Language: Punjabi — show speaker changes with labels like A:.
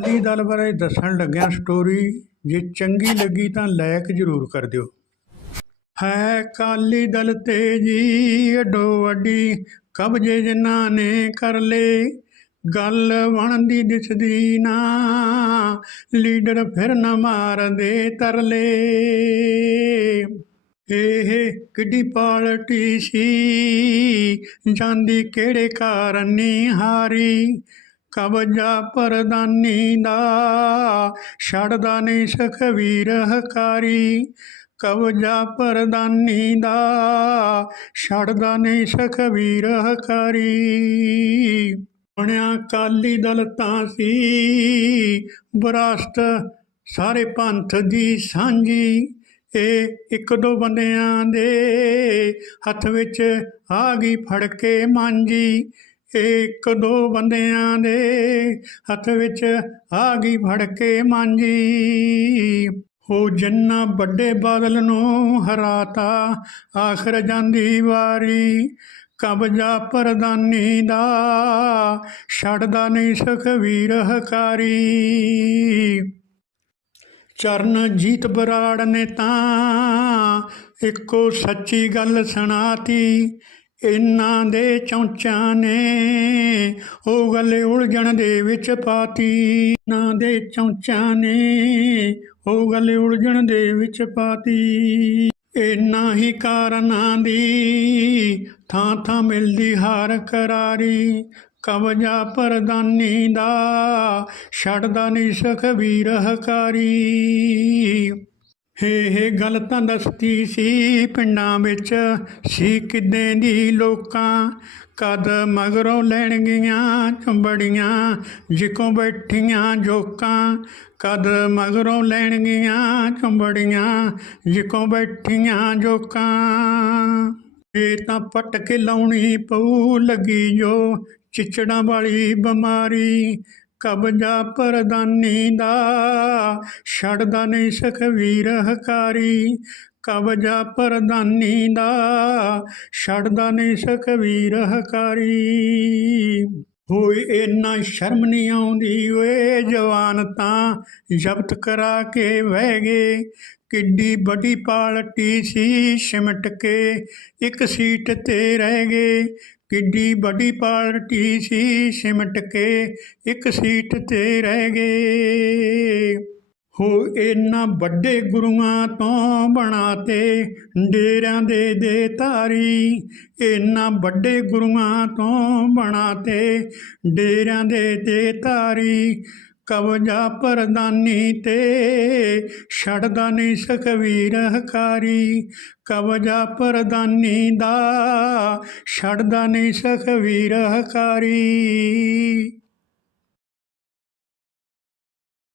A: ਅਕਾਲੀ ਦਲ ਬਾਰੇ ਦੱਸਣ ਲੱਗਿਆ ਸਟੋਰੀ ਜੇ ਚੰਗੀ ਲੱਗੀ ਤਾਂ ਲਾਇਕ ਜ਼ਰੂਰ ਕਰ ਦਿਓ। ਹੈ ਅਕਾਲੀ ਦਲ ਤੇ ਜੀ ਅੱਡੋ ਅੱਡੀ, ਕਬਜ਼ੇ ਜਿਨ੍ਹਾਂ ਨੇ ਕਰ ਲਏ, ਗੱਲ ਬਣਦੀ ਦਿਸਦੀ ਨਾ, ਲੀਡਰ ਫਿਰ ਨਾ ਮਾਰਦੇ ਤਰਲੇ। ਇਹ ਕਿੱਡੀ ਪਾਲਟੀ ਸੀ, ਜਾਂਦੀ ਕਿਹੜੇ ਕਾਰਨ ਨੀ ਹਾਰੀ ਕਬਜਾ ਪਰਦਾਨੀ ਦਾ, ਛੱਡਦਾ ਨਹੀਂ ਸਖਵੀਰ ਹਕਾਰੀ। ਕਬਜਾ ਪਰਦਾਨੀ ਦਾ, ਛੱਡਦਾ ਨਹੀਂ ਸਖਵੀਰ ਹਕਾਰੀ। ਬਣਿਆ ਕਾਲੀ ਦਲ ਤਾਂ ਸੀ ਬਰਾਸਤ ਸਾਰੇ ਪੰਥ ਦੀ ਸਾਂਝੀ। ਇਹ ਇੱਕ ਦੋ ਬੰਦਿਆਂ ਦੇ ਹੱਥ ਵਿੱਚ ਆ ਗਈ ਫੜ ਕੇ ਮਾਂਜੀ। ਇੱਕ ਦੋ ਬੰਦਿਆਂ ਦੇ ਹੱਥ ਵਿੱਚ ਆ ਗਈ ਫੜ ਕੇ ਮਾਂਜੀ। ਹੋ ਜੰਨਾ ਵੱਡੇ ਬਾਦਲ ਨੂੰ ਹਰਾਤਾ ਆਖਰ ਜਾਂਦੀ ਵਾਰੀ। ਕਬਜਾ ਪਰਦਾਨੀ ਦਾ ਛੱਡਦਾ ਨਹੀਂ ਸਖਵੀਰ ਹਕਾਰੀ। ਚਰਨ ਬਰਾੜ ਨੇ ਤਾਂ ਇੱਕੋ ਸੱਚੀ ਗੱਲ ਸੁਣਾਤੀ। ਇਨ੍ਹਾਂ ਦੇ ਚੌਂਚਾਂ ਨੇ ਉਹ ਗੱਲ ਉਲਝਣ ਦੇ ਵਿੱਚ ਪਾਤੀ। ਇਹਨਾਂ ਦੇ ਚੌਂਚਾਂ ਨੇ ਉਹ ਗੱਲ ਉਲਝਣ ਦੇ ਵਿੱਚ ਪਾਤੀ। ਇਨ੍ਹਾਂ ਹੀ ਕਾਰਨਾਂ ਦੀ ਥਾਂ ਥਾਂ ਮਿਲਦੀ ਹਾਰ ਕਰਾਰੀ। ਕਬਜਾ ਪਰਦਾਨੀ ਦਾ ਛੱਡਦਾ ਨਹੀਂ ਸਖਵੀਰ ਹਕਾਰੀ। ਇਹ ਗੱਲ ਤਾਂ ਦੱਸਦੀ ਸੀ ਪਿੰਡਾਂ ਵਿੱਚ ਸੀ ਕਿੱਦਾਂ ਦੀ ਲੋਕਾਂ। ਕਦ ਮਗਰੋਂ ਲੈਣਗੀਆਂ ਚੁੰਬੜੀਆਂ, ਜਿਕੋਂ ਬੈਠੀਆਂ ਜੋਕਾਂ। ਕਦ ਮਗਰੋਂ ਲੈਣਗੀਆਂ ਚੁੰਬੜੀਆਂ, ਜਿਕੋਂ ਬੈਠੀਆਂ ਜੋਕਾਂ। ਇਹ ਤਾਂ ਪੱਟ ਕੇ ਲਾਉਣੀ ਪਊ ਲੱਗੀ ਜੋ ਚਿਚੜਾਂ ਵਾਲੀ ਬਿਮਾਰੀ ਕਬਜਾ ਪਰਦਾਨੀ ਦਾ, ਛੱਡਦਾ ਨਹੀਂ ਸਖਵੀਰ ਹਕਾਰੀ। ਕਬਜਾ ਪਰਦਾਨੀ ਦਾ, ਛੱਡਦਾ ਨਹੀਂ ਸਖਵੀਰ ਹਕਾਰੀ। ਹੋਏ ਇੰਨਾ ਸ਼ਰਮ ਨਹੀਂ ਆਉਂਦੀ ਓਏ ਜਵਾਨ ਤਾਂ, ਜ਼ਬਤ ਕਰਾ ਕੇ ਵਹਿ ਗਏ। ਕਿੱਡੀ ਵੱਡੀ ਪਾਲਟੀ ਸੀ ਸਿਮਟ ਕੇ। ਇੱਕ ਸੀਟ ਤੇ ਰਹਿ ਗਏ। ਕਿੱਡੀ ਵੱਡੀ ਪਾਰਟੀ ਸੀ ਸਿਮਟ ਕੇ। ਇੱਕ ਸੀਟ ਤੇ ਰਹਿ ਗਏ। ਹੋ ਇਹਨਾਂ ਵੱਡੇ ਗੁਰੂਆਂ ਤੋਂ ਬਣਾਤੇ ਡੇਰਿਆਂ ਦੇ ਦੇ ਤਾਰੀ ਇਹਨਾਂ ਵੱਡੇ ਗੁਰੂਆਂ ਤੋਂ ਬਣਾਤੇ ਡੇਰਿਆਂ ਦੇ ਦੇ ਧਾਰੀ। ਕਬਜਾ ਪਰਦਾਨੀ ਤੇ ਛੱਡਦਾ ਨਹੀਂ ਸਖਵੀਰ ਹਕਾਰੀ। ਕਬਜਾ ਪਰਦਾਨੀ ਦਾ ਛੱਡਦਾ ਨਹੀਂ ਸਖਵੀਰ ਹਕਾਰੀ।